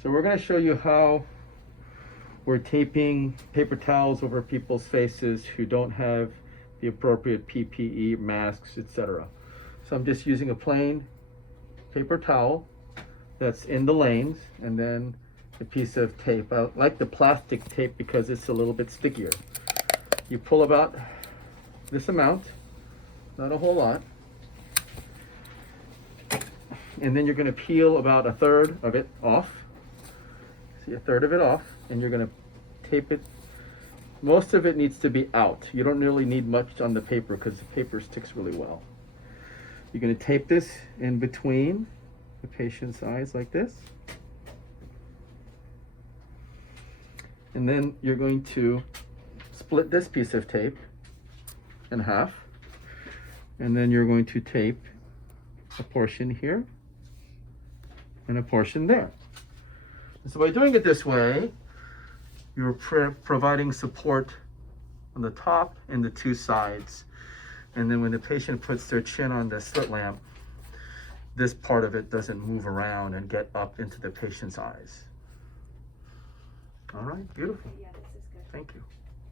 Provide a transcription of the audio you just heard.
So we're going to show you how we're taping paper towels over people's faces who don't have the appropriate PPE, masks, etc. So I'm just using a plain paper towel that's in the lanes and then a piece of tape. I like the plastic tape because it's a little bit stickier. You pull about this amount, not a whole lot, and then you're going to peel about a third of it off. See, a third of it off, and you're going to tape it. Most of it needs to be out. You don't really need much on the paper because the paper sticks really well. You're going to tape this in between the patient's eyes like this. And then you're going to split this piece of tape in half. And then you're going to tape a portion here and a portion there. And so by doing it this way, you're providing support on the top and the two sides. And then when the patient puts their chin on the slit lamp, this part of it doesn't move around and get up into the patient's eyes. All right, beautiful. Yeah, this is good. Thank you.